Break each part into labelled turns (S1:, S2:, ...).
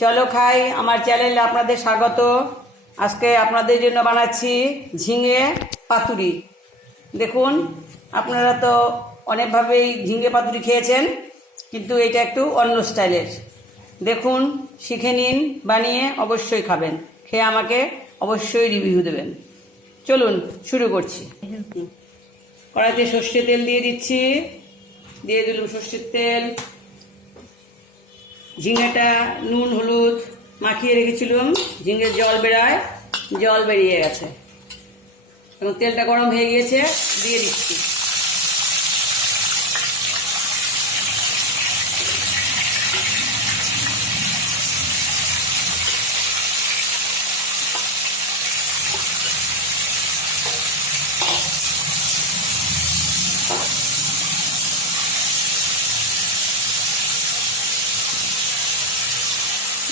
S1: চলো খাই, আমার চ্যানেলে আপনাদের স্বাগত। আজকে আপনাদের জন্য বানাচ্ছি ঝিঙে পাতুরি। দেখুন, আপনারা তো অনেকভাবেই ঝিঙে পাতুরি খেয়েছেন, কিন্তু এটা একটু অন্য স্টাইলের। দেখুন, শিখে নিন, বানিয়ে অবশ্যই খাবেন। খেয়ে আমাকে অবশ্যই রিভিউ দেবেন। চলুন, শুরু করছি। কড়াইতে সর্ষে তেল দিয়ে দিচ্ছি। দিয়ে দিলাম সর্ষের তেল। ঝিঙেটা, নুন, হলুদ মাখিয়ে রেখেছিলাম। ঝিঙের জল বেড়ায়, জল বেরিয়ে গেছে। এবং তেলটা গরম হয়ে গিয়েছে, দিয়ে দিচ্ছি।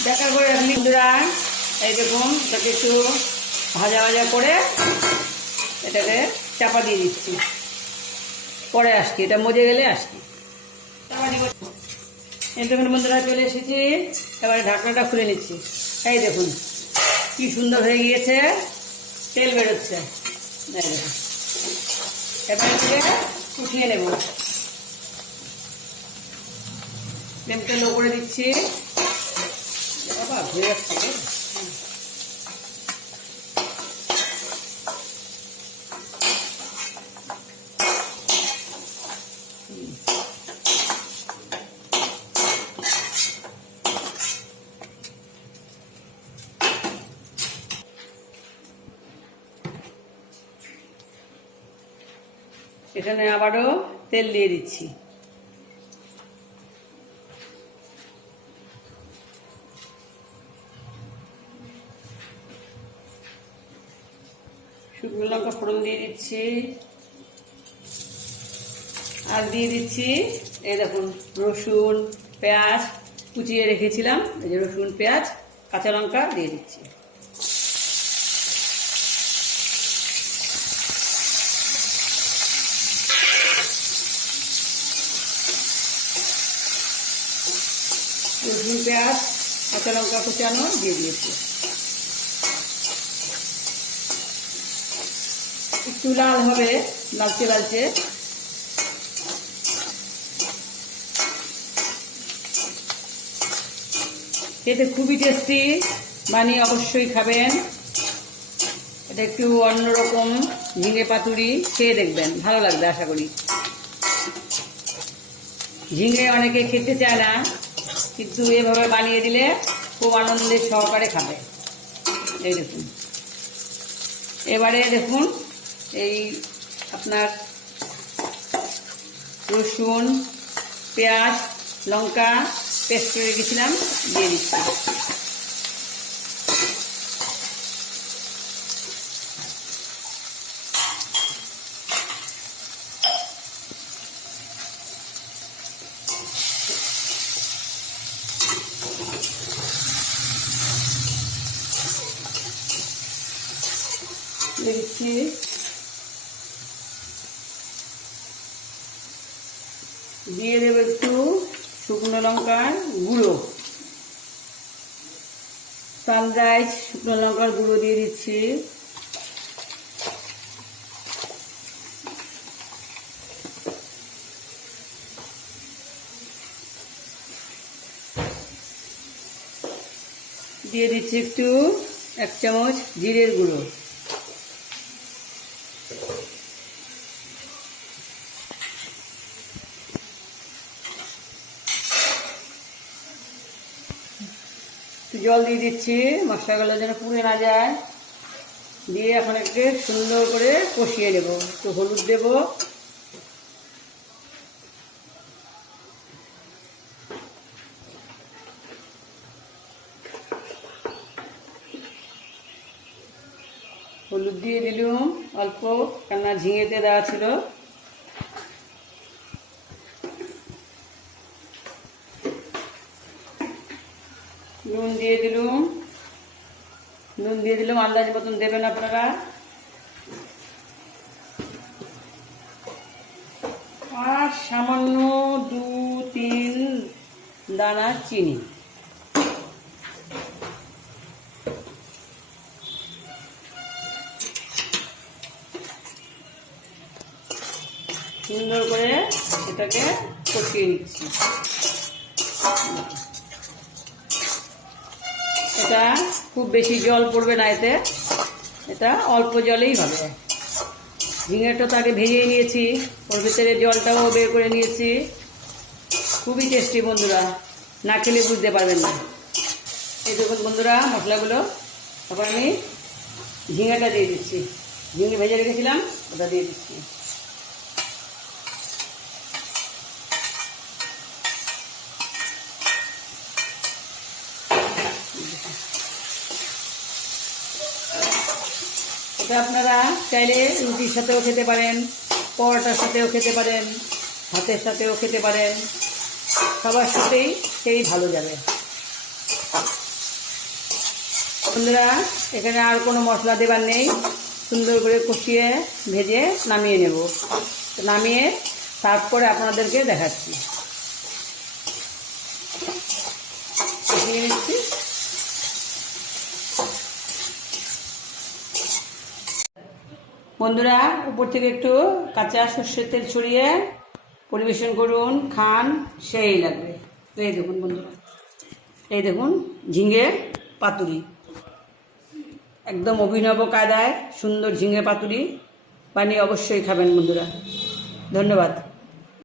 S1: দেখা করে রাখলি বন্ধুরা। এই দেখুন, এটাকে একটু ভাজা ভাজা করে এটাকে চাপা দিয়ে দিচ্ছি। পরে আসছি, এটা মজে গেলে আসছি। দিব। বন্ধুরা, চলে এসেছি। এবারে ঢাকনাটা খুলে নিচ্ছি। এই দেখুন, কি সুন্দর হয়ে গিয়েছে। তেল বেরোচ্ছে। এবারে থেকে উঠিয়ে নেব। ফ্লেমটা লো করে দিচ্ছি। হয়ে যাচ্ছে এখানে আবারও তেল দিয়ে দিচ্ছি। শুকনো লঙ্কা ফোড়ন দিয়ে দিচ্ছি। আর দিয়ে দিচ্ছি, এই দেখুন, রসুন, পেঁয়াজ কুচিয়ে রেখেছিলাম, এই যে রসুন, পেঁয়াজ, কাঁচা লঙ্কা দিয়ে দিচ্ছি। রসুন, পেঁয়াজ, কাঁচা লঙ্কা কুচানো দিয়ে দিয়েছি। একটু লাল হবে, লালচে লালচে। খেতে খুবই টেস্টি বানিয়ে অবশ্যই খাবেন। এটা একটু অন্যরকম ঝিঙে পাতুরি, খেয়ে দেখবেন, ভালো লাগবে আশা করি। ঝিঙে অনেকে খেতে চায় না, কিন্তু এভাবে বানিয়ে দিলে খুব আনন্দের সহকারে খাবে। এই দেখুন। এবারে দেখুন এই আপনার রসুন পেঁয়াজ লঙ্কা পেস্ট করে রেখেছিলাম দিয়ে দিচ্ছি। দিয়ে দিয়ে দেবো একটু শুকনো লঙ্কার গুঁড়ো। সানরাইজ শুকনো লঙ্কার গুঁড়ো দিয়ে দিচ্ছি। দিয়ে দিচ্ছি একটু এক চামচ জিরের গুঁড়ো। জল দিয়ে দিচ্ছি, মশলাগুলো যেন পুড়ে না যায়। দিয়ে এখন একটু সুন্দর করে কষিয়ে নেব। একটু হলুদ দেব। হলুদ দিয়ে দিলুম। অল্প কেননা ঝিঙেতে দেওয়া ছিল। দিয়ে দিলাম, আন্দাজ মতন দেবেন আপনারা। আর সামান্য দু, তিন দানা চিনি। সুন্দর করে এটাকে কষিয়ে নিচ্ছি। এটা খুব বেশি জল পড়বে না এতে। এটা অল্প জলেই হবে। ঝিঙেটা তো আগে ভেজে নিয়েছি, ওর ভিতরে জলটাও বের করে নিয়েছি। খুবই টেস্টি বন্ধুরা, না খেলে বুঝতে পারবেন না। এই দেখুন বন্ধুরা, মশলাগুলো তারপর আমি ঝিঙেটা দিয়ে দিচ্ছি। ঝিঙে ভেজে রেখেছিলাম, ওটা দিয়ে দিচ্ছি। এটা আপনারা চাইলে রুটির সাথেও খেতে পারেন, পরোটার সাথেও খেতে পারেন, ভাতের সাথেও খেতে পারেন। সবার সাথেই সেই ভালো যাবে। বন্ধুরা, এখানে আর কোনো মশলা দেবার নেই। সুন্দর করে কষিয়ে ভেজে নামিয়ে নেব। নামিয়ে সার্ভ করে আপনাদেরকে দেখাচ্ছি। নিচ্ছি। বন্ধুরা, উপর থেকে একটু কাঁচা সর্ষের তেল ছড়িয়ে পরিবেশন করুন, খান, সেই লাগবে। এই দেখুন বন্ধুরা, এই দেখুন ঝিঙে পাতুরি। একদম অভিনব কায়দায় সুন্দর ঝিঙে পাতুরি বানিয়ে অবশ্যই খাবেন বন্ধুরা। ধন্যবাদ।